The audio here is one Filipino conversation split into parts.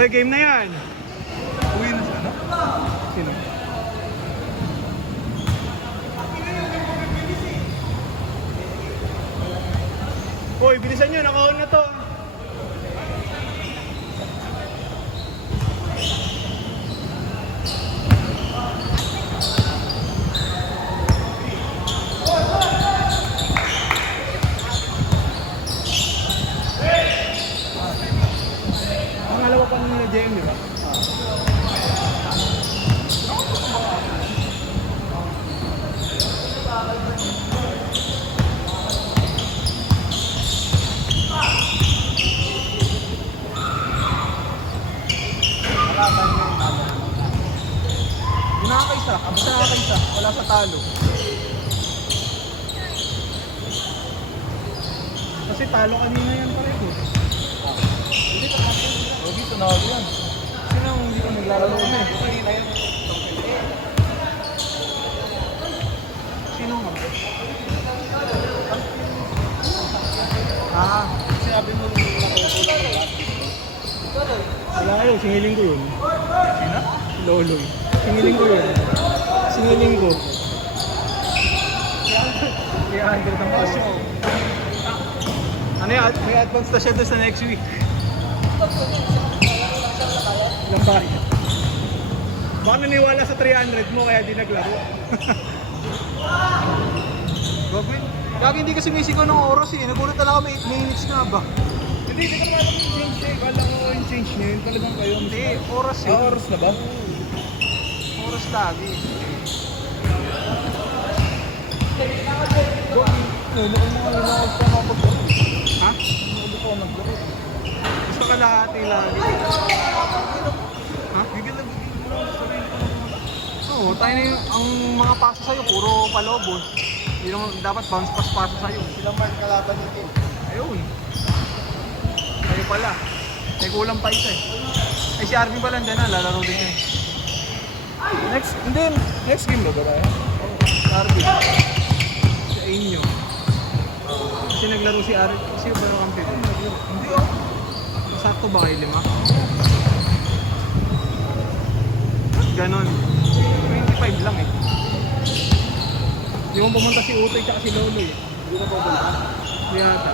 Okay, game na yan. Uwi na siya, no? Sino? Hoy, bilisan nyo, naka-on na to. Pangalawa pa nila JM, di ba? Nakakaisa, abot na nakakaisa. Wala sa talo. Kasi talo kanina yan pareho. Hindi pa natin. O dito na ako yan. Sino ang hindi ka naglalaro na eh? Sino nga? Ah, Sinabi mo nakakula ka. wala yun, singiling ko yun. Sina? Loloy. Singiling ko yun. Singiling ko. 300 ang pasyo. Ano yan? May advance na siya doon sa next week. Lambahay. Baka naniwala sa 300 mo kaya di naglaro. Gagawin. Gagi hindi kasi sumisigaw ng oras eh. Nagulat na lang ako may 8 minutes na ba? Hindi ka pa alam yung change eh. Kala ko yung change niya yun. Talagang kayo. Hindi, oras yun. Oras na ba? Oras lagi. Ha? Hindi ko naglaro. Gusto ka lahati lagi. Ha? Gigil na gigil mo lang sa sarili ko. Oo, tayo na yung, ang mga paso sa'yo, puro palobos. Hindi naman dapat bounce pass paso sa'yo. Sila Mark kalaban ni Kim. Ayun. Kayo pala. May kulang pa isa eh. Ay si Arvin pala dyan na, lalaro din niya eh. Next game na ba tayo? Si Arvin. Sa inyo. Kasi naglaro si Arvin. Kasi yung pero kampi ko. Hindi oh. Sakto ba kayo 5? Ganon. 25 lang eh. Di mo pumunta si Utoy tsaka si Lolo eh. Hindi na pupunta. Di ata.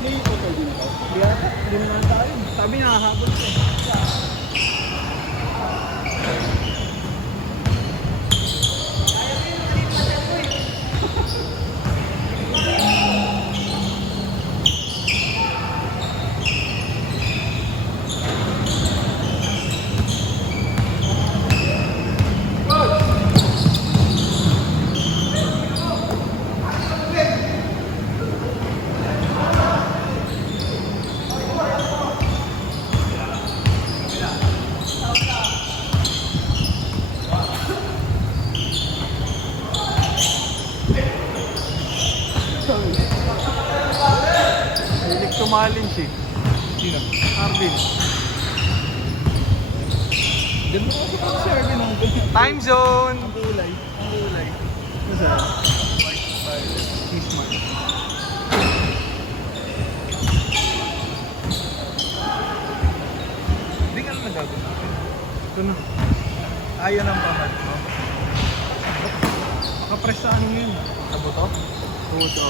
May hotel din ako. Di ata. Di mo nga tayo. Sabi nakahabol siya eh. Hilig tumalin siya. Sino? Arvin. Ganda ko sa serve ng Time zone! Ang kulay. Ang kulay. Masa? White violet. He's smart. Hindi ka na nagagawa. Ito na. Ayaw ng pamad mo. Nakapress sa ano yun? Sa buto? Puto.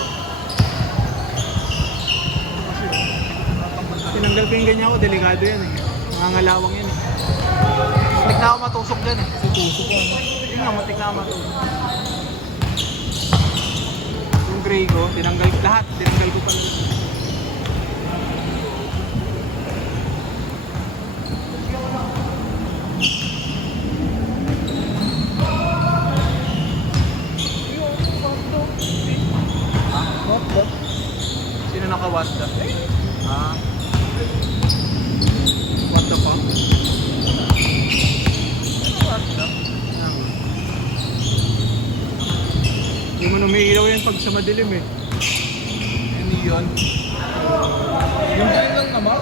Tinanggal ko yung ganyan ko, delikado yan eh. Nangangalawang yan eh. Matik na ako matusok dyan eh. Tutusok ko ano. Yun nga, matik na matusok. Yung gray ko, tinanggal lahat. Tinanggal ko pala. Sino naka-WhatsApp? Ah. What the fuck? WhatsApp? Hindi mo umiilaw yan pag sa madilim eh. Ano yun? Yung ganyan lang naman.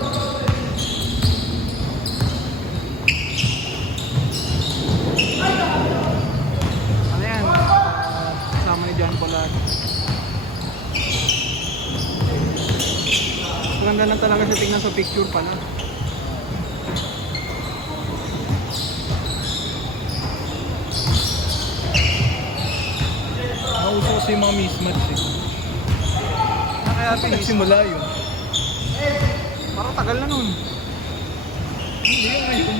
Ano yan? Kasama ni John Polar. Maganda na talaga siya tingnan sa picture pala. Nauso kasi yung mga mismatch eh. Kaya Saan pa nagsimula yun? parang tagal na nun. Hindi yung ngayon.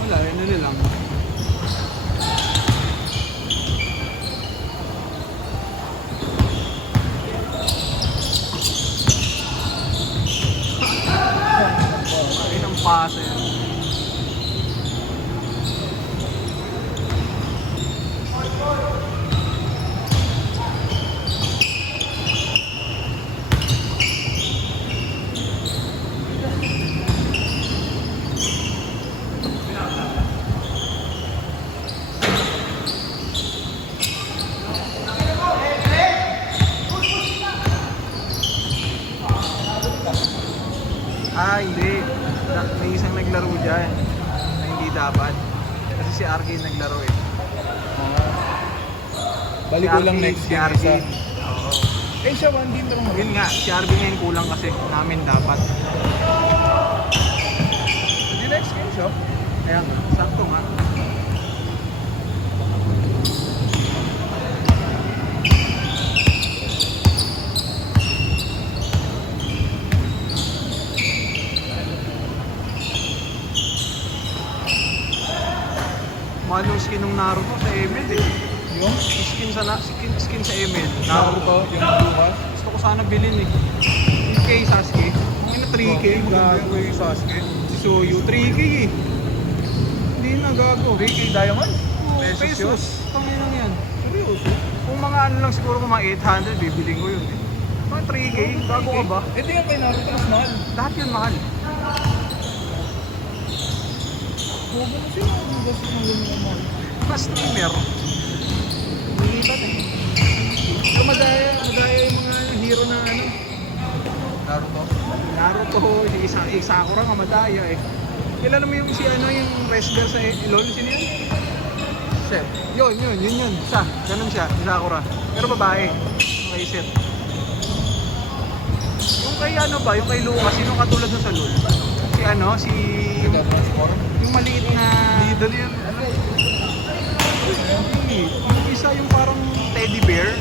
Wala, yun na lang. Ay, ng pasa yan. Hindi. May isang naglaro dyan na hindi dapat. Kasi si Arkin naglaro eh. Balik ko lang next si game Arkin. isa. Oo. Eh siya, 1 game lang Yun nga, si Arkin ngayon kulang kasi namin dapat. Hindi next game siya. Kaya nga, sakto nga. Mahal yung skin ng Naruto sa ML eh. Yung Skin sa ML. Naruto, yung bukas. Gusto ko sana bilhin eh. 3K Sasuke. Yung 3K. Gago yung Sasuke. Si Soyu, 3K eh. Hindi na gago. 3K Diamond? Pesos. Tangin lang yan. Seryoso? Kung mga ano lang siguro kung mga 800, bibiling ko yun eh. Mga 3K, gago ka ba? Eh di yan kay Naruto mas mahal. Lahat yun mahal. Huwag mo sila ang gusto ng ganyan ang mahal. Mas streamer. Nilipat eh. So madaya yung mga hero na ano. Naruto? Naruto, si Sakura nga madaya eh. Kilala mo yung si ano, yung wrestler sa LOL, sino yun? Chef. Yun. Siya, ganun siya, si Sakura. Pero babae, okay set. Yung kay ano ba, yung kay Lucas, sino katulad nun sa LOL? Si ano, si... Nagka-transform? Yung maliit na... Needle yan. Ano? Hindi. Yung isa yung parang teddy bear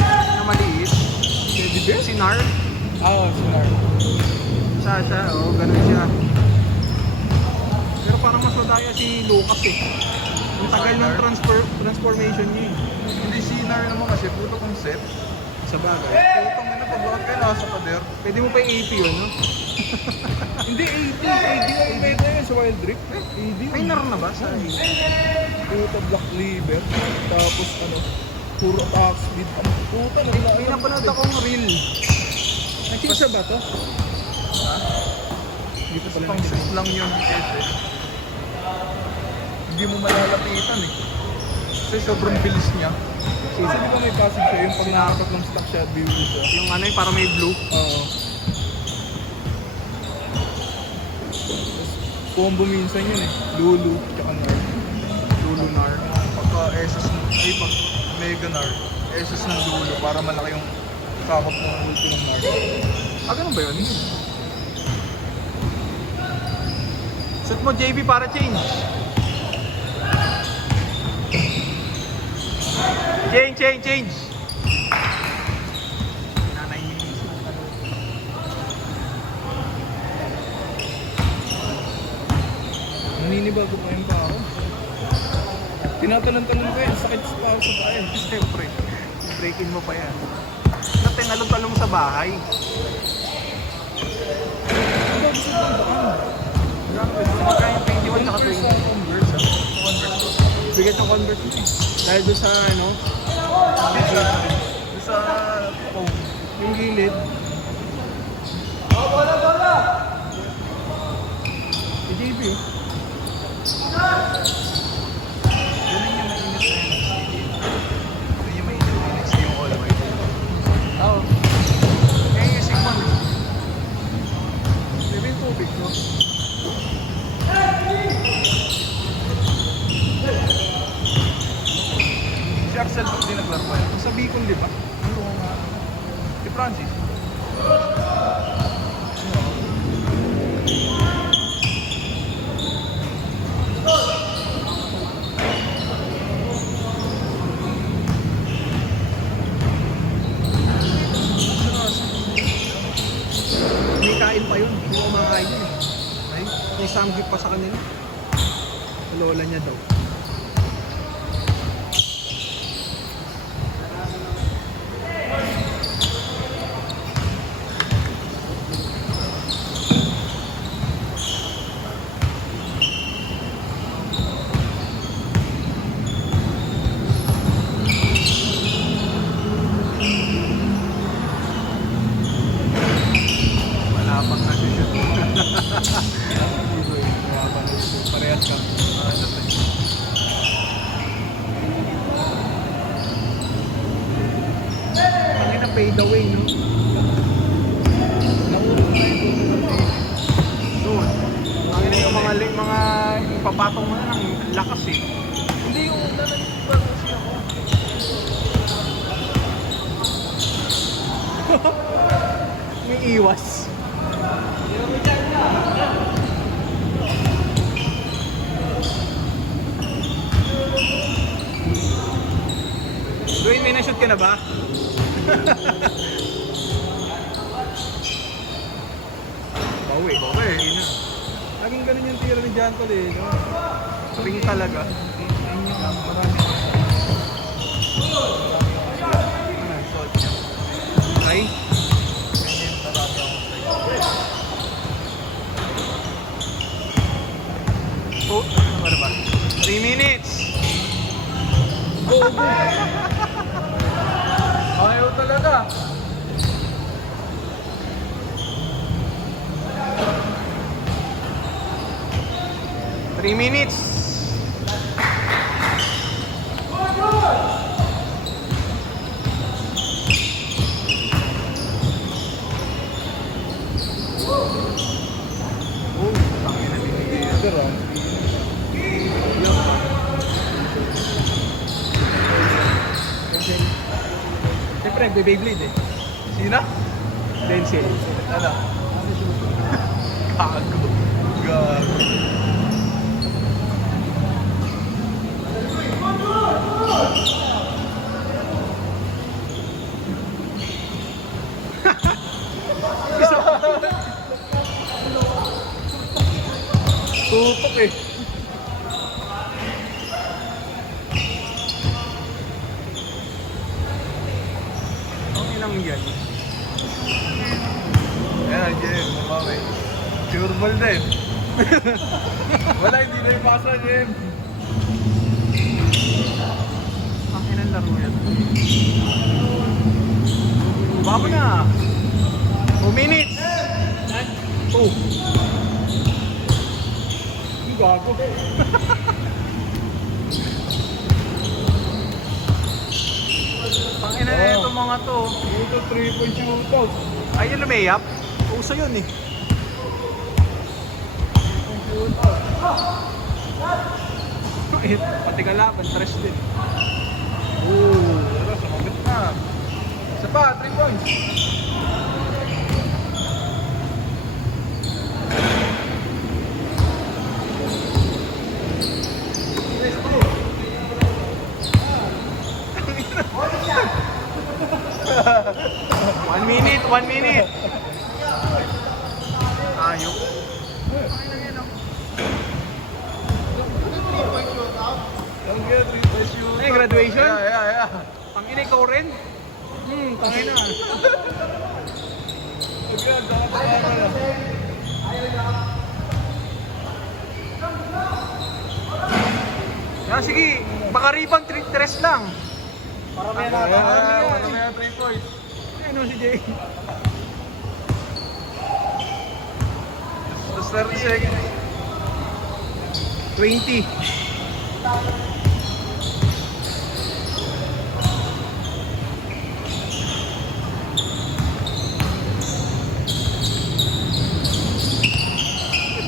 na maliit. Teddy bear? Si Nar. Oo, si Naruto. Siya, oo, ganun siya. Pero parang mas madaya si Lucas eh. Ang tagal ng transformation niya eh. Hindi si Nar naman kasi puto concept. Sa bagay. Putang ina pag bakit kayo nasa pader? Pwede mo pa i-AP yun, no? Hindi, 80 yung beta yun sa Wild Rift. 80 May yun. nar na ba sa Puta Black Liver. Tapos ano, puro attack speed. Ang puta na May napanood akong reel. Nakikisa ba to? Hindi ko pala Pang set lang yun kasi. Hindi mo malalapitan eh. Kasi sobrang bilis niya. Kasi di ba may passive siya yung pag nakakatatlong stock siya, bibili siya. Yung ano yung para may blue. Oo. Combo minsan yun eh. Lulu, tsaka Nar. Lulu nar. Pagka SS ng, ay pag Mega Nar, SS ng Lulu para malaki yung kakap ng ulti ng Nar. Ah, ganun ba yun? Set mo JB para change. Change. Nanay ni Naninibago pa yung ako. Tinatalon-talon ko yan, sakit sa pao sa paa. Siyempre, break-in mo pa yan. Natingalong-talong sa bahay. Ano gusto mo ba? Magkaya 21 saka 20. Converse ah. Bigat ng convert mo eh. Dahil doon sa ano, Sa phone. yung gilid. Si JB oh. Ganun yung mainit na yun. Ganun yung mainit na next yung all white. Oo. Kaya yung Sigmund. Diba yung tubig no? Si Axel pag di naglaro pa yan. Sa Bicol di ba? Si Francis. Nagsasamgyup pa sa kanila. Lola niya daw. Wala pang nag-shoot. Parehas ka. Ang ina fade away, no? Doon. Ang ina yung mga ipapatong mo na ng lakas eh. Hindi yung una nag-iba kasi ako. May iwas. Dwayne, may na-shoot ka na ba? Bawi. Okay. Laging ganun yung tira ni John Paul eh. No? Ring talaga. Ayun yung marami. Try. Oh, ano ba? 3 minutes. Ayaw talaga. Three minutes. Oh, tangin na binigay. Ito round. Siyempre, nagbe-Beyblade eh. Sino? Denzel. Ano? Gago. Gago. Tutok eh. Okay lang yan. Ayan, Jem. Mabawin. Sure ball din. Wala, hindi na yung pasa, Jem. Akin ang laro yan. Baba mo na. 2 minutes. 2. Ang gago. Pangina na itong mga to. Ito, 3-point shootout. Ayun na may up. Uso yun eh. Pati kalaban, stress din. Oo, pero sumabit na. Isa pa, 3 points. One minute. Ayok. Ang good, 3-point shootout. Ay, graduation? Yeah. Pangina, ikaw rin? Pangina. Agad, nakapagana na. Sige, baka ribang 3 lang. Paramihan Ayan, 3 points. Ano si Jay? Just 30 seconds. 20.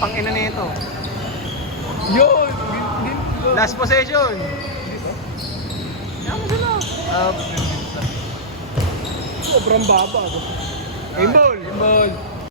Pangina na ito. Yun! Last possession. Yan mo sila. Ah, Sobrang baba. Game ball.